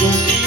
Thank you.